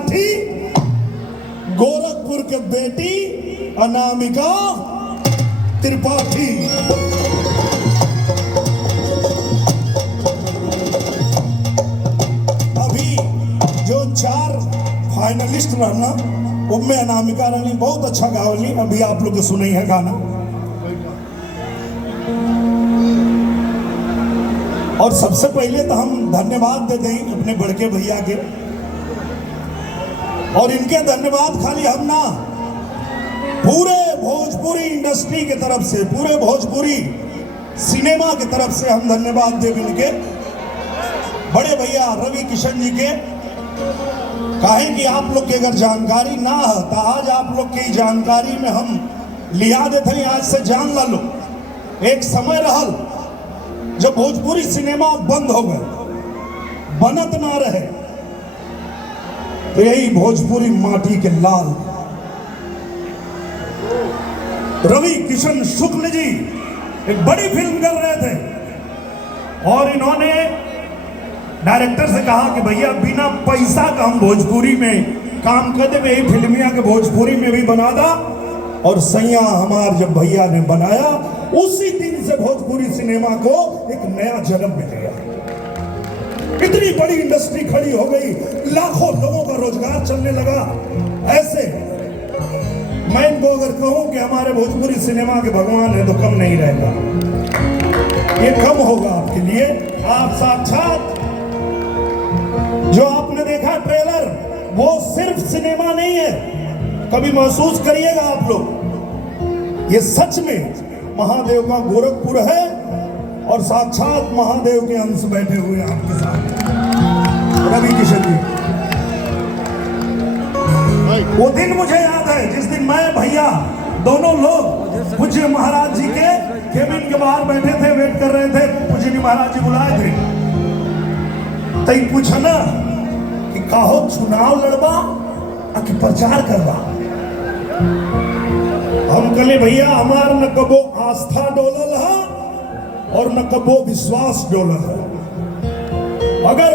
त्रिपाठी, गोरखपुर के बेटी अनामिका त्रिपाठी। अभी जो 4 फाइनलिस्ट रहना उनमें अनामिका रानी बहुत अच्छा गावली। अभी आप लोग सुने हैं गाना। और सबसे पहले तो हम धन्यवाद देते हैं अपने बड़के भैया के। और इनके धन्यवाद खाली हम ना, पूरे भोजपुरी इंडस्ट्री की तरफ से, पूरे भोजपुरी सिनेमा की तरफ से हम धन्यवाद देव इनके बड़े भैया रवि किशन जी के। काहे कि आप लोग की अगर जानकारी ना हो तो आज आप लोग की जानकारी में हम लिया देते हैं। आज से जान ला लो, एक समय रहल जब भोजपुरी सिनेमा बंद हो गए, बनत ना रहे, तो यही भोजपुरी माटी के लाल रवि किशन शुक्ल जी एक बड़ी फिल्म कर रहे थे और इन्होंने डायरेक्टर से कहा कि भैया बिना पैसा का हम भोजपुरी में काम कर दे, यही फिल्मिया के भोजपुरी में भी बना दा। और सैया हमार जब भैया ने बनाया, उसी दिन से भोजपुरी सिनेमा को एक नया जन्म मिल गया। इतनी बड़ी इंडस्ट्री खड़ी हो गई, लाखों लोगों का रोजगार चलने लगा। ऐसे मैं इनको अगर कहूं कि हमारे भोजपुरी सिनेमा के भगवान है तो कम नहीं रहेगा, ये कम होगा आपके लिए। आप साक्षात जो आपने देखा ट्रेलर, वो सिर्फ सिनेमा नहीं है, कभी महसूस करिएगा आप लोग, ये सच में महादेव का गोरखपुर है और साक्षात महादेव के अंश बैठे हुए आपके साथ रवि किशन जी। वो दिन मुझे याद है जिस दिन मैं भैया दोनों लोग पूज्य महाराज जी के केबिन के बाहर बैठे थे, वेट कर रहे थे। पूज्य जी महाराज जी बुलाए थे, तई पूछना कि काहो चुनाव लड़बा कि प्रचार करबा। हम कहले भैया हमार न कबो आस्था डोलल है और न कबो विश्वास डोलल है। अगर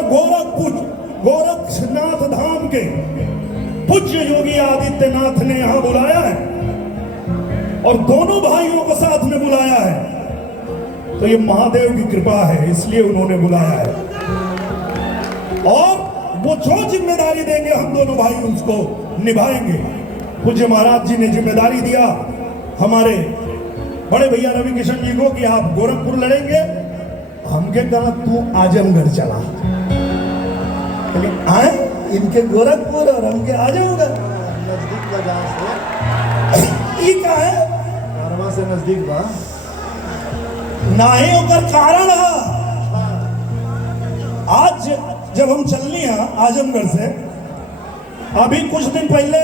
गोरखनाथ धाम के पूज्य योगी आदित्यनाथ ने यहां बुलाया है और दोनों भाइयों को साथ में बुलाया है, तो ये महादेव की कृपा है, इसलिए उन्होंने बुलाया है। और वो जो जिम्मेदारी देंगे हम दोनों भाई उसको निभाएंगे। पूज्य महाराज जी ने जिम्मेदारी दिया हमारे बड़े भैया रवि किशन जी को कि आप गोरखपुर लड़ेंगे। हमके कहा तू आजमगढ़ चला, आए इनके गोरखपुर और हमके आजमगढ़ नजदीक का जहाँ से ये क्या है, अरवा से नजदीक बा नाही होकर कारण है। आज जब हम चलनी है आजमगढ़ से, अभी कुछ दिन पहले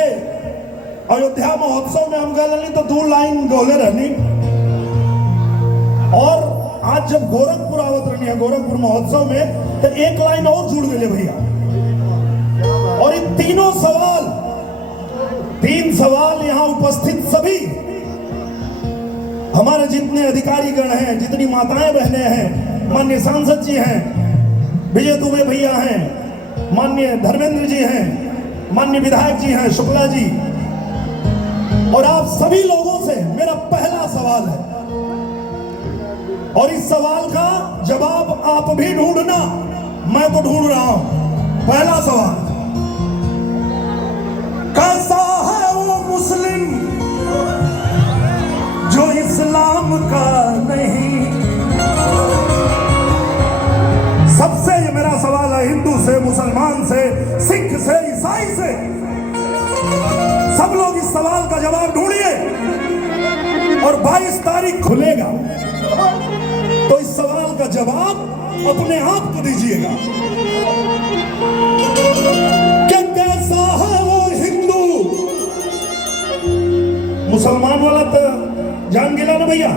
अयोध्या महोत्सव में हम गए तो 2 लाइन गोले रहनी, और आज जब गोरखपुर आवत रहनी है गोरखपुर महोत्सव में, तो 1 लाइन और जुड़ गए भैया। और इन 3 सवाल यहाँ उपस्थित सभी हमारे जितने अधिकारीगण हैं, जितनी माताएं बहनें हैं, माननीय सांसद जी हैं, विजय दुबे भैया हैं, माननीय धर्मेंद्र जी हैं, माननीय विधायक जी हैं शुक्ला जी, और आप सभी लोगों से मेरा पहला सवाल है, और इस सवाल का जवाब आप भी ढूंढना, मैं तो ढूंढ रहा हूं। पहला सवाल, कैसा है वो मुस्लिम जो इस्लाम का नहीं। सबसे ये मेरा सवाल है, हिंदू से, मुसलमान से, सिख से, ईसाई से, सब लोग इस सवाल का जवाब ढूंढिए। और 22 तारीख खुलेगा तो इस सवाल का जवाब अपने आप को दीजिएगा कि कैसा है वो हिंदू। मुसलमान वाला तो जान गिला ना भैया,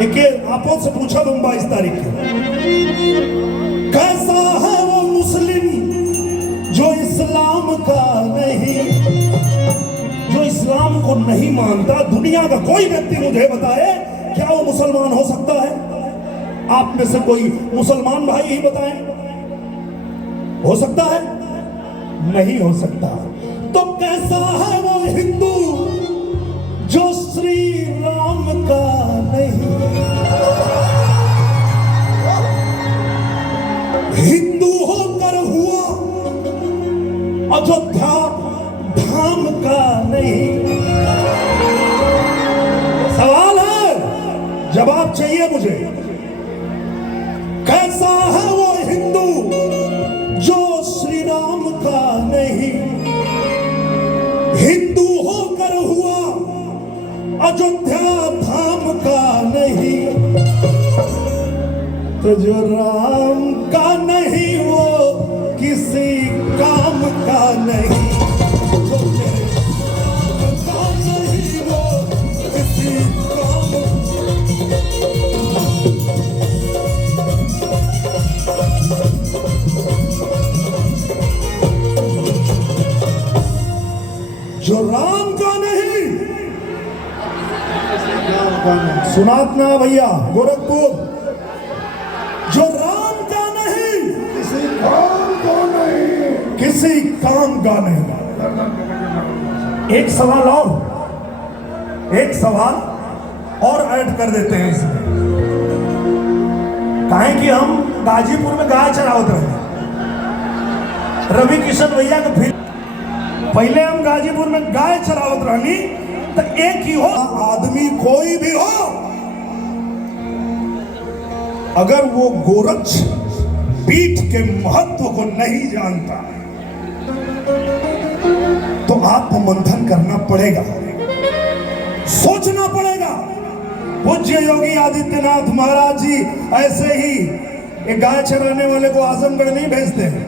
एक आपो से पूछा तुम 22 तारीख को, कैसा है वो मुस्लिम जो इस्लाम का नहीं, जो इस्लाम को नहीं मानता। दुनिया का कोई व्यक्ति मुझे बताए क्या वो मुसलमान हो सकता है? आप में से कोई मुसलमान भाई ही बताएं, हो सकता है? नहीं हो सकता। तो कैसा है वो हिंदू जो श्री राम का नहीं? हिंदू होकर हुआ अयोध्या धाम का नहीं। सवाल है, जवाब चाहिए मुझे। कैसा है वो हिंदू जो श्री राम का नहीं? हिंदू होकर हुआ अयोध्या धाम का नहीं। तो जो राम का नहीं वो किसी काम का नहीं। जो राम का नहीं वो किसी काम। जो राम का नहीं, सुनात ना भैया गोरखपुर, जो राम का नहीं किसी काम को नहीं, किसी काम का नहीं। एक सवाल और ऐड कर देते हैं इसमें। काहे कि हम गाजीपुर में गाय चरावत रहे, रवि किशन भैया के फिल्म पहले हम गाजीपुर में गाय चरावत रहनी। तो एक ही हो आदमी कोई भी हो, अगर वो गोरक्ष पीठ के महत्व को नहीं जानता तो आपको मंथन करना पड़ेगा, सोचना पड़ेगा। पूज्य योगी आदित्यनाथ महाराज जी ऐसे ही एक गाय चराने वाले को आजमगढ़ नहीं भेजते हैं।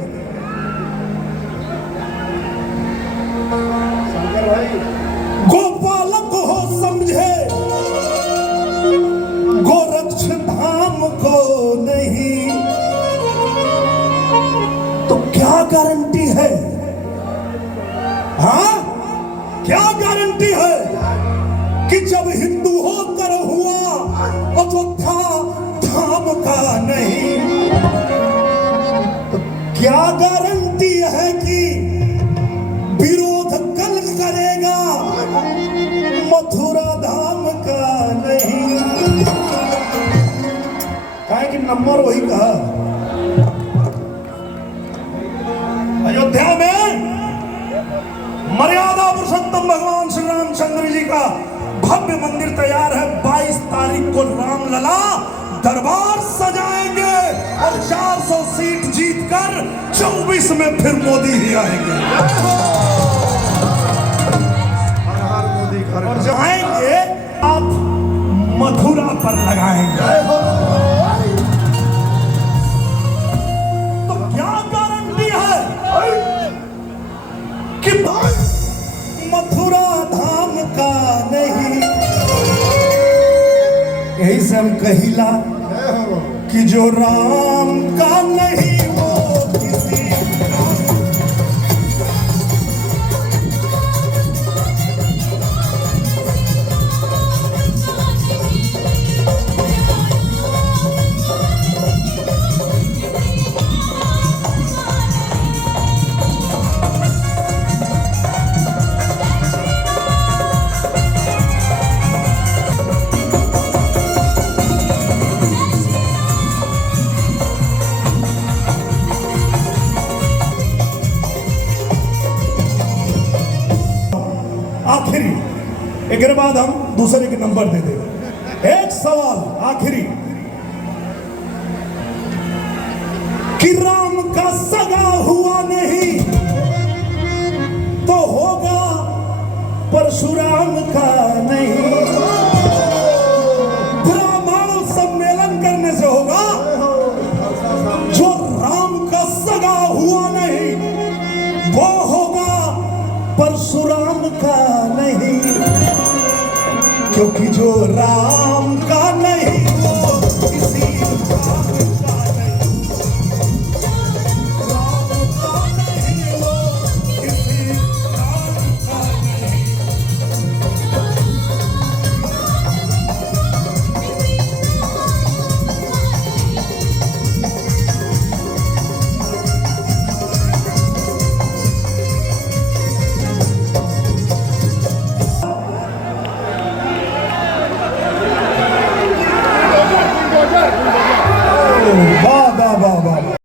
गोपालक हो समझे गोरक्ष धाम को नहीं। तो क्या गारंटी है? हाँ, क्या गारंटी है कि जब हिंदू होकर हुआ अयोध्या धाम का नहीं? तो क्या गारंटी है कि विरोध कल करेगा मथुरा धाम का नहीं? काहे कि नंबर वही का। अयोध्या में मर्यादा पुरुषोत्तम भगवान श्री रामचंद्र जी का भव्य मंदिर तैयार है। 22 तारीख को रामलला दरबार सजाएंगे और 400 सीट जीतकर 24 में फिर मोदी ही आएंगे। और जाएंगे आप मथुरा पर लगाएंगे। तो क्या गारंटी है कि मथुरा धाम का नहीं? यही से हम कहिला कि जो राम का नहीं वो किसी आखिरी, एक बाद हम दूसरे के नंबर दे देंगे। एक सवाल आखिरी कि राम का सगा हुआ नहीं तो होगा परशुराम का नहीं। ब्राह्मण सम्मेलन करने से होगा। जो राम का सगा हुआ नहीं वो होगा परशुराम का नहीं, क्योंकि जो राम का नहीं